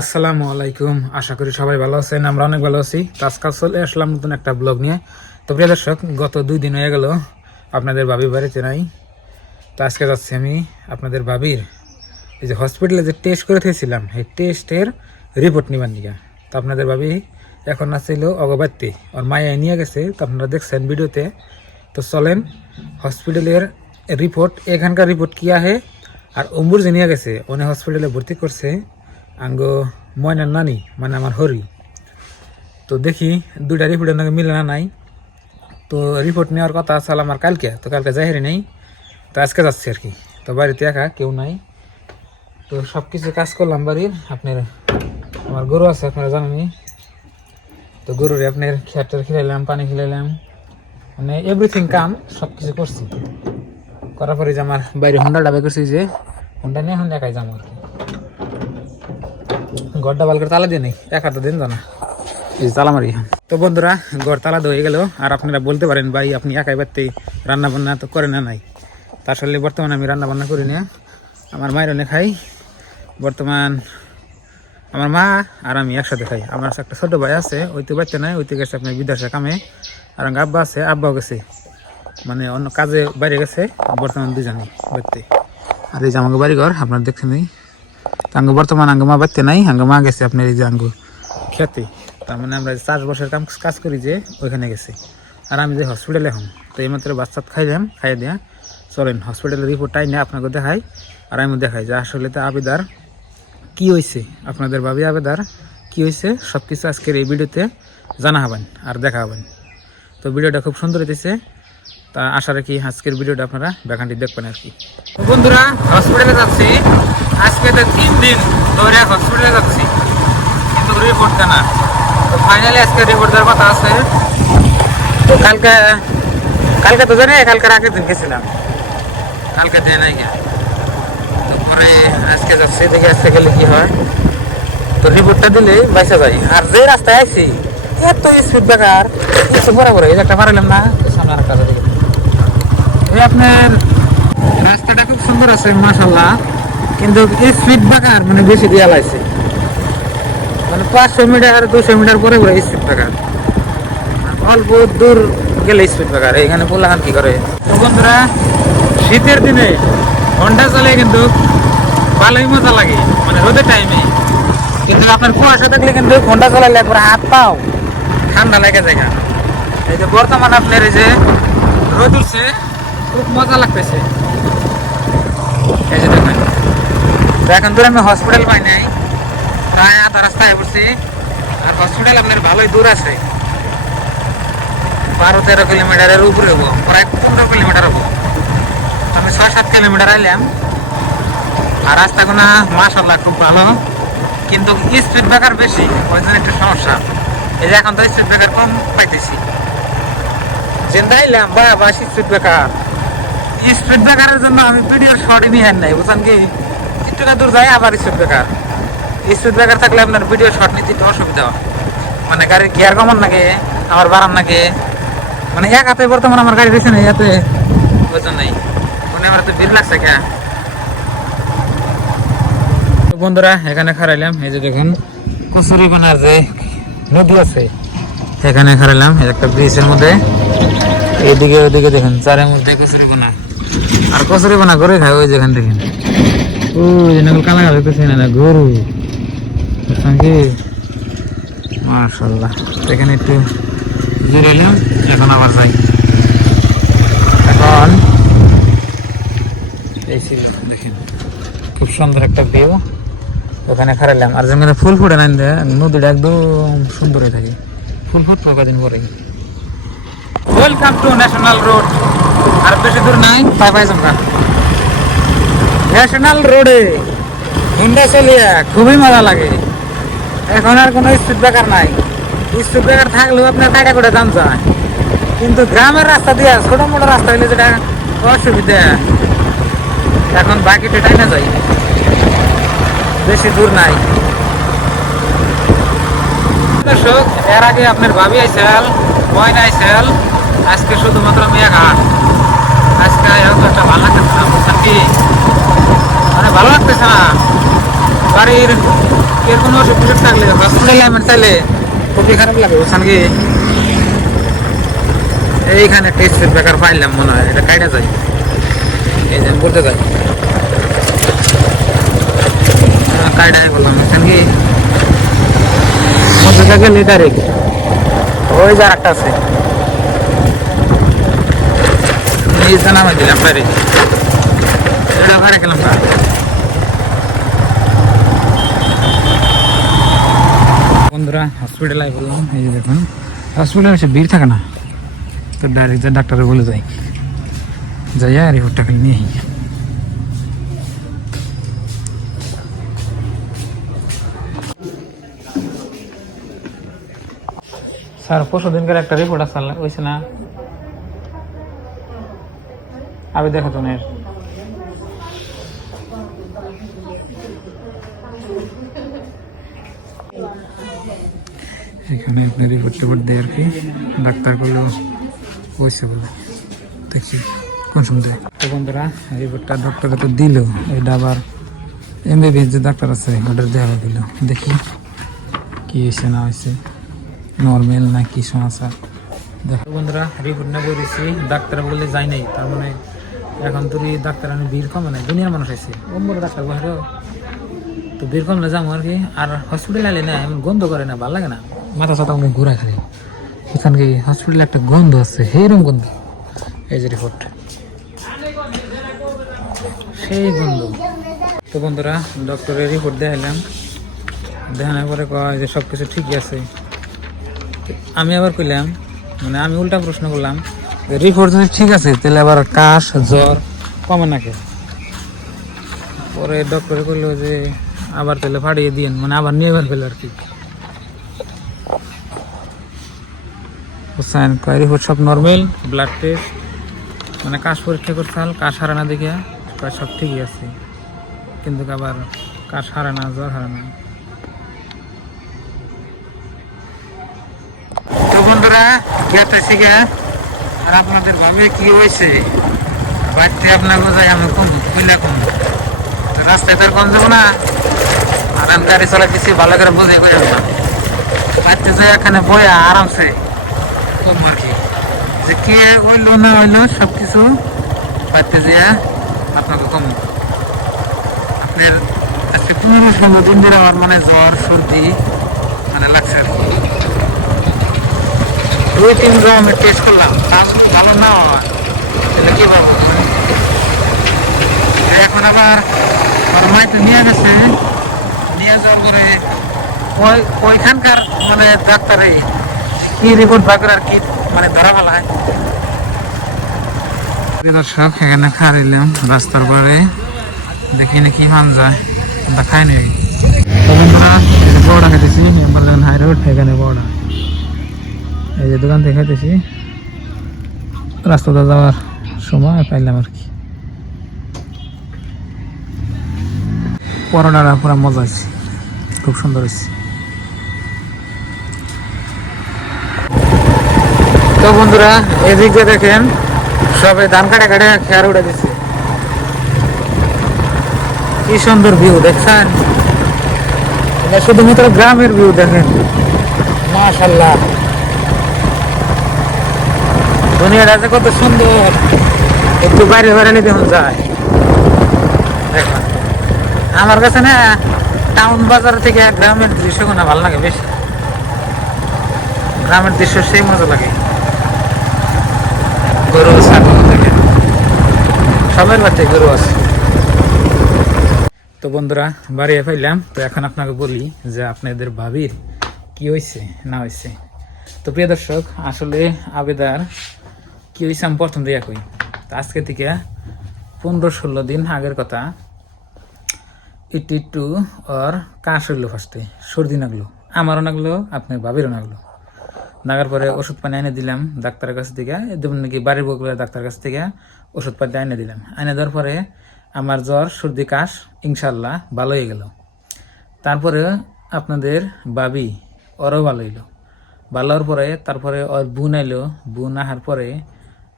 আসসালামু আলাইকুম। আশা করি সবাই ভালো আছেন, আমরা অনেক ভালো আছি। আজকাল চলে আসলাম নতুন একটা ব্লগ নিয়ে। তো প্রিয় দর্শক, গত দুই দিন হয়ে গেল, আপনাদের ভাবির বাড়িতে নাই। তো আজকে যাচ্ছি আমি আপনাদের ভাবির। এই যে হসপিটালে যে টেস্ট করে থেছিলাম এই টেস্টের রিপোর্ট নিবার নিয়ে তো আপনাদের ভাবি এখন আছিল অগবাত্তি ওর মায়া নিয়ে গেছে, তো আপনারা দেখছেন ভিডিওতে। তো চলেন হসপিটালের রিপোর্ট এখানকার রিপোর্ট কি আহে? আর অম্বুর যে নিয়ে গেছে, উনি হসপিটালে ভর্তি করছে। আঙ্গ ময়নার নানি মানে আমার হরি। তো দেখি দুইটা রিপোর্টের নাকি মিলে না নাই। তো রিপোর্ট নেওয়ার কথা আছে আমার কালকে, তো কালকে যাই নেই। তো আজকে যাচ্ছি আর কি। তো বাড়িতে একা, কেউ নাই। তো সব কিছু কাজ করলাম বাড়ির। আপনার, আমার গরু আছে, আপনারা জানেনই তো গরুরে আপনার খেয়ারটার খিলাইলাম, পানি খিলাইলাম। মানে এভরিথিং কাম সব কিছু করছি। করার পরে যে আমার বাইরে হোন্ডা ডাবে করছি যে হোন্ডা নিয়ে এখন একাই যাব আর কি। ঘরটা ভালো করে তালা দিয়ে নেই এক হাতে দিন জানা এই তালা মারি তো বন্ধুরা ঘর তালা হয়ে গেল আর আপনারা বলতে পারেন ভাই আপনি একাই বাড়তে রান্না বান্না তো করে না নাই। তার আসলে বর্তমানে আমি রান্না বান্না করি না। আমার মায়ের অনেক খাই। বর্তমান আমার মা আর আমি একসাথে খাই। আমার একটা ছোট ভাই আছে ওই তো বাচ্চা নাই ওই তো গেছে আপনার বিদেশে কামে। আর আমার আব্বা আছে আব্বাও গেছে। মানে অন্য কাজে বাইরে গেছে বর্তমান দুজনে বাড়তে। আর এই যে আমাকে বাড়ি ঘর আপনার দেখছেন আঙ্গ বর্তমান আঙ্গ মা বাড়তে নাই, আঙ্গ মা গেছে আপনার এই যে আঙ্গু খেতে। তার মানে আমরা যে চাষ বছর কাম কাজ করি যে ওইখানে গেছে। আর আমি যে হসপিটালে হম, তো এই মাত্র বাচ্চা খাইলাম, খাইয়ে দিয়া চলেন হসপিটালের রিপোর্ট টাই না আপনাকে দেখাই, আর আমি দেখাই যে আসলে তো আবেদার কি হয়েছে আপনাদের ভাবি আবেদার কি হয়েছে সব কিছু আজকের এই ভিডিওতে জানা হবেন আর দেখা হবেন তো ভিডিওটা খুব সুন্দর হইতেছে। তা আশা রাখি আজকের ভিডিওটা আপনারা ব্যাখানটি দেখবেন আর কি। বন্ধুরা হসপিটালে যাচ্ছি। আজকে তো তিন দিন ধরে হসপিটালে যাচ্ছি। কিন্তু রিপোর্ট না। তো ফাইনালি আজকে রিপোর্ট দেওয়ার কথা আছে। তো কালকে কালকে তো জানি কালকে আগের দিন গেছিলাম। কালকে দিয়ে নাই তারপরে আজকে যাচ্ছি, দেখি আজকে গেলে কি হয়। তো রিপোর্টটা দিলে বাইসা যাই আর যে রাস্তায় আছি এত স্পিড বড় এই একটা পারালাম না, সামনে আর একটা এই আপনার রাস্তাটা খুব সুন্দর আছে মাশাল্লাহ কিন্তু এই স্পিড ব্রেকার মানে বেশি দেওয়া লাগছে মানে পাঁচশো মিটার, দুশো মিটার পরে পরে স্পিড ব্রেকার অল্প দূর গেলে স্পিড ব্রেকার এখানে পোলাহান কি করে? তো বন্ধুরা, শীতের দিনে ঘণ্টা চলে কিন্তু ভালোই মজা লাগে মানে রোদের টাইমে কিন্তু আপনার কুয়াশা দেখলে কিন্তু ঘণ্টা চালাইলে একবার হাত পাও, ঠান্ডা লাগে যায় এই যে বর্তমান আপনার এই যে রোদ উঠছে খুব মজা লাগতেছে। তো এখন ধরে আমি হসপিটাল পাই নাই, প্রায় আধা রাস্তায় পড়ছি আর হসপিটাল আপনার ভালোই দূর আছে। বারো তেরো কিলোমিটারের উপরে হব, প্রায় পনেরো কিলোমিটার হব। আমি ছয় সাত কিলোমিটার আইলাম। আর রাস্তাগুলো মাসাল্লাহ খুব ভালো। কিন্তু স্পিড ব্রেকার বেশি, ওই জন্য একটু সমস্যা। এই যে এখন তো স্পিড ব্রেকার কম পাইতেছি। চিন্তা আইলাম বা স্পিড ব্রেকার স্পিড ব্রেকারের জন্য আমি ভিডিওর শর্টই নিয়ে নাই, বুঝছেন কি? একটুটা দূর যায়, আবার স্পিড ব্রেকার। স্পিড ব্রেকার থাকলে আপনার ভিডিও শর্ট নিতে একটু অসুবিধা হয়। মানে গাড়ির গিয়ার কমান লাগে আমার বাড়ান লাগে মানে এক হাতে বর্তমান আমার গাড়ি রয়েছে না ইয়াতে ওই জন্যই মানে আমার তো ভিড় লাগছে কে। বন্ধুরা, এখানে খারাইলাম এই যে দেখুন, কচুরি বানার যে নদী আছে, এখানে খারাইলাম একটা ব্রিজের মধ্যে। এইদিকে ওইদিকে দেখুন, চারের মধ্যে কচুরি বানা। আর কচুরি বানা করে খায় ওই যেখান দেখেন ও যে নকল কালা কালা হইতেছে না গরু। কি মাশাল্লাহ। এখানে একটু জিরাইলাম এখন আবার যাই। এখন এই দেখেন, খুব সুন্দর একটা ভিউ ওখানে খারাইলাম। আর যেখানে ফুল ফুটে নাই নদীটা একদম সুন্দর হয়ে থাকে। ফুল ফুটবো কদিন পরেই। ওয়েলকাম টু ন্যাশনাল রোড আর বেশি দূর নাই, পাই পাই জমকা ন্যাশনাল রোডে হুন্ডা চলিয়া খুবই মজা লাগে। এখন আর কোনো স্পিড ব্রেকার নাই। স্পিড ব্রেকার থাকলেও আপনার কাটা করে দাম যায়। কিন্তু গ্রামের রাস্তা দিয়ে ছোট মোটো রাস্তা হইলে যেটা অসুবিধা। এখন বাকিটা টাইমে যাই বেশি দূর নাই। দর্শক, এর আগে আপনার ভাবি আইসাল ময়না আইসাল আজকে শুধুমাত্র মেয়ে ঘাট আজকে এরকম একটা ভালো লাগতেছে না বুঝছেন কি? মানে ভালো লাগতেছে না। বাড়ির এর কোনো অসুখ বিসুখ থাকলে হসপিটালে আমার চাইলে খুবই খারাপ লাগে বুঝছেন কি? এইখানে টেস্টের বেকার পাইলাম মনে হয় এটা কাইটা যায়? এই যে বলতে যাই কাইটা বললাম বুঝছেন কি? মধ্যে গেলে ডাইরেক্ট ওই যে একটা আছে। এই নামে দিলাম ডাইরেক্ট এটা ভাড়া গেলাম না। বন্ধুরা হসপিটালে বললাম, এই যে দেখুন হসপিটালে এসে ভিড় থাকে না। তো ডাইরেক্ট যা ডাক্তারে বলে যাই যাইয়া রিপোর্টটা খালি নিয়ে। স্যার পরশু দিনকার একটা রিপোর্ট আসলে হয়েছে না? আমি দেখো তো নের। এখানে আপনি রিপোর্ট টিপোর্ট দেয় আর কি? ডাক্তার করলেও হয়েছে বলে। দেখছি কোন সময় দেয়। তো বন্ধুরা রিপোর্টটা ডক্টরে তো দিল, এটা আবার এমবিবিএস যে ডাক্তার আছে, ওটার দেওয়া দিল। দেখি, কি হয়েছে না হয়েছে নর্মাল না কি সমস্যা? দেখো বন্ধুরা রিপোর্ট না করেছি, ডাক্তার বলে যাই নাই, তার মানে এখন তো ডাক্তার আমি ভিড় কমে নাই দুনিয়ার মানুষ আছে অম্বর ডাক্তার। বাইরে তো বের কমলে যাব আর কি আর হসপিটাল আলে না এমন গন্ধ করে না ভালো লাগে না। মাথা সাথে আমাকে ঘুরা খালি। এখানে কি হসপিটালে একটা গন্ধ আছে সেইরকম গন্ধ। এই যে রিপোর্ট সেই গন্ধ। তো বন্ধুরা ডক্টরের রিপোর্ট দেখাইলাম। দেখানোর পরে কয় যে সব কিছু ঠিকই আছে। আমি আবার কইলাম মানে আমি উল্টা প্রশ্ন করলাম রিপোর্ট যদি ঠিক আছে তাহলে আবার কাশ জ্বর কমে নাকি? পরে ডক্টরে করল যে আবার তাহলে ফাটিয়ে দিয়েন মানে আবার নিয়ে বের পেল আর কি। কয় রিপোর্ট সব নর্মাল ব্লাড টেস্ট মানে কাশ পরীক্ষা করতে হল কাশ হারা না দেখে প্রায় সব ঠিকই আছে। কিন্তু আবার কাশ হারা না জ্বর হারা না। তো বন্ধুরা গেতে শিখে আর আপনাদের কি হয়েছে? বাড়িতে আমি বুঝলে কম। তো রাস্তায় কম যাব না। আর গাড়ি চালাতেছি ভালো করে বুঝে করে না। বাড়িতে যাই এখানে বয়া আরামসে। কম আর কি। যে কে হইল না হইল সব কিছু বাড়িতে আপনাকে কম। আপনার আজকে পনেরো ষোলো দিন ধরে আমার মানে জ্বর, সর্দি মানে লাগছে আর কি। দুই, তিন রকমের টেস্ট করলাম। তা ভালো না তাহলে পাবো এখন আবার আমার মাইতে নিয়ে গেছে। নিয়ে যাওয়ার পরে ওই ওইখানকার মানে কি রিপোর্ট বাগর আর কি মানে ধরা ফেলা হয় দর্শক, এখানে খাইলাম রাস্তার পরে। দেখি না কি মান যায়। দেখাই নেই। বড়া খাইতেছি হাই রোড বড়া। এই যে দোকান দেখাইতেছি রাস্তাটা যাওয়ার সময় পাইলাম আর কি। পরোটাটা পুরো মজা আছে খুব সুন্দর হয়েছে। তো বন্ধুরা, এদিক দিয়ে দেখেন, সবে ধান কাটা কাটা খেয়ার উঠে দিচ্ছে কি সুন্দর ভিউ দেখছেন? শুধুমাত্র গ্রামের ভিউ দেখেন। মাশাল্লাহ দুনিয়াটা যে কত সুন্দর। একটু বাইরে বেড়ালে দেখুন যায়। আমার কাছে না টাউন বাজার থেকে গ্রামের দৃশ্যগুলো ভালো লাগে বেশি। গ্রামের দৃশ্য সেই মজা লাগে। গরু, ছাগল দেখে। সবের বাড়িতে গরু আছে। তো বন্ধুরা বাড়ি পাইলাম তো এখন আপনাকে বলি যে আপনাদের ভাবির কি হয়েছে না হয়েছে তো প্রিয় দর্শক, আসলে আবেদার কি হয়েছে আমি প্রথম দিয়া কই? আজকে থেকে পনেরো ষোলো দিন আগের কথা, ইটি টু ওর কাশ হইল ফার্স্টে, সর্দি নাগলো, আমারও নাগলো, আপনার ভাবিরও নাগলো। নাগার পরে ওষুধ পানি এনে দিলাম ডাক্তারের কাছ থেকে, যেমন নাকি বাড়ির বকুলের ডাক্তার কাছ থেকে ওষুধ পানি এনে দিলাম। এনে দেওয়ার পরে আমার জ্বর, সর্দি, কাশ ইনশাল্লাহ ভালো হয়ে গেল। তারপরে আপনাদের বাবি, ওরও ভালো হইল। ভালো হওয়ার পরে তারপরে ওর বোন আইলো, বোন আহার পরে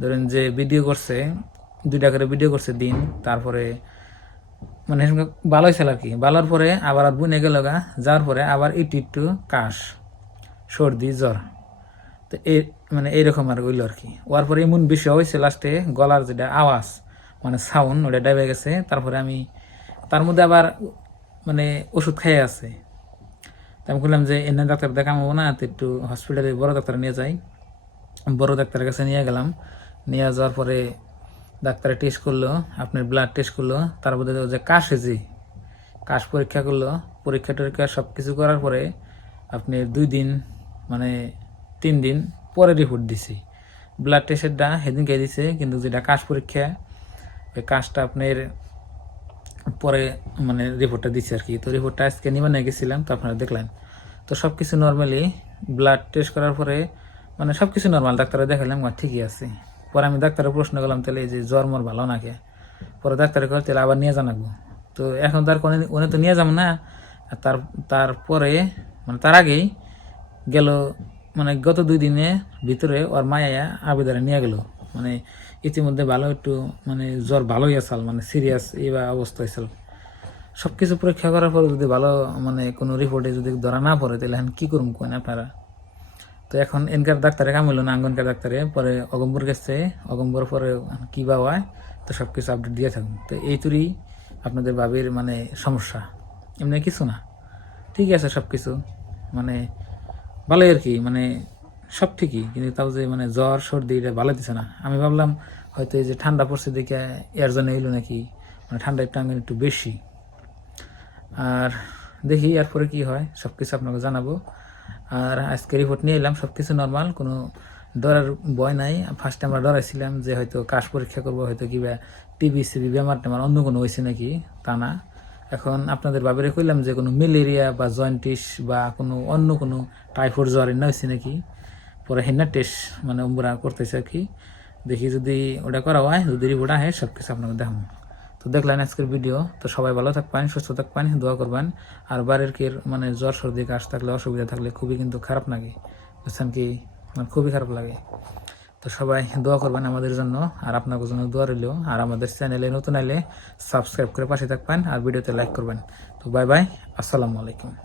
ধরেন যে ভিডিও করছে, দুইটা করে ভিডিও করছে দিন, তারপরে মানে ভালো হয়েছিল আর কি। ভালোর পরে আবার আর বুনে গেল গা, যাওয়ার পরে আবার একটু একটু কাশ, সর্দি, জ্বর। তো এই মানে এইরকম আর হইল আর কি। ওর পরে এমন বেশি হয়েছে লাস্টে, গলার যেটা আওয়াজ মানে সাউন্ড ওটা ডাইবে গেছে, তারপরে আমি তার মধ্যে আবার মানে ওষুধ খাইয়ে আছে। আমি বললাম যে, এনে ডাক্তার দেখাবো না, তো একটু হসপিটালে বড় ডাক্তার নিয়ে যাই। বড় ডাক্তারের কাছে নিয়ে গেলাম। নিয়ে যাওয়ার পরে ডাক্তারে টেস্ট করল, আপনার ব্লাড টেস্ট করল, তার মধ্যে যে কাশ হয়েছে কাশ পরীক্ষা করল, পরীক্ষা টরীক্ষা সব কিছু করার পরে আপনি দুই দিন মানে তিন দিন পরে রিপোর্ট দিছি। ব্লাড টেস্টেরটা সেদিনকে দিছে, কিন্তু যেটা কাশ পরীক্ষা, ওই কাশটা আপনার পরে মানে রিপোর্টটা দিচ্ছে আর কি তো রিপোর্টটা আজকে নিবানে গেছিলাম, তো আপনারা দেখলেন। তো সব কিছু নর্মালি ব্লাড টেস্ট করার পরে মানে সব কিছু নর্মাল ডাক্তারে দেখালাম ঠিকই আছে। পরে আমি ডাক্তারের প্রশ্ন করলাম, তাহলে এই যে জ্বর মর ভালো নাকি? পরে ডাক্তারে কল তাহলে আবার নিয়ে জানাব তো এখন তার কোনো উনি তো নিয়ে যাব না। তার তারপরে মানে তার আগেই গেল মানে গত দুই দিনে ভিতরে ওর মায়া আবেদারে নিয়ে গেল। মানে ইতিমধ্যে ভালো একটু মানে জ্বর ভালোই আসাল মানে সিরিয়াস এই বা অবস্থা হয়েছিল সব কিছু পরীক্ষা করার পরে যদি ভালো মানে কোনো রিপোর্টে যদি ধরা না পড়ে, তাহলে এখন কী করুন কোন আপনারা? তো এখন এনকার ডাক্তারে কাম হইল না, আঙ্গনকার ডাক্তারে। পরে অগম্বর গেছে, অগম্বর পরে কি বা হয়, তো সব কিছু আপডেট দিয়ে থাকুন। তো এই তুরি আপনাদের বাবির মানে সমস্যা। এমনি কিছু না। ঠিক আছে সব কিছু মানে ভালোই আর কি মানে সব ঠিকই, কিন্তু তাও যে মানে জ্বর, সর্দি, এটা ভালো দিছে না। আমি ভাবলাম হয়তো এই যে ঠান্ডা পড়ছে দেখে এর জন্য এলো নাকি মানে ঠান্ডা একটু আঙ্গন একটু বেশি। আর দেখি এরপরে কি হয় সব কিছু আপনাকে জানাব। আর আজকে রিপোর্ট নিয়ে এলাম সব কিছু নর্মাল কোনো ডরার ভয় নাই। ফার্স্টে আমরা ডরাইছিলাম যে হয়তো কাশ পরীক্ষা করব, হয়তো কিবা টিবি সিবি বেমার টেমার, অন্য কোনো হয়েছে নাকি? তা না। এখন আপনাদের বাবারে কইলাম যে কোনো ম্যালেরিয়া বা জয়েন্টিস বা কোনো অন্য কোনো টাইফয়েড, জ্বর এনে হয়েছে নাকি? পরে হেনা টেস্ট মানে উমরা করতেছে আর কি। দেখি যদি ওটা করা হয়, যদি রিপোর্ট আহে সব কিছু আপনাকে দেখাবো। তো দেখলেন আজকের ভিডিও। তো সবাই ভালো থাকবেন, সুস্থ থাকবেন, দোয়া করবেন। আর বাড়ির কে মানে জ্বর সর্দি, কাশ থাকলে, অসুবিধা থাকলে খুবই কিন্তু খারাপ লাগে। বুঝছেন কি? মানে খুবই খারাপ লাগে। তো সবাই দোয়া করবেন আমাদের জন্য, আর আপনাদের জন্য দোয়া রইলেও আর আমাদের চ্যানেলে নতুন এলে সাবস্ক্রাইব করে পাশে থাকবেন, আর ভিডিওতে লাইক করবেন। তো বাই বাই, আসসালামু আলাইকুম।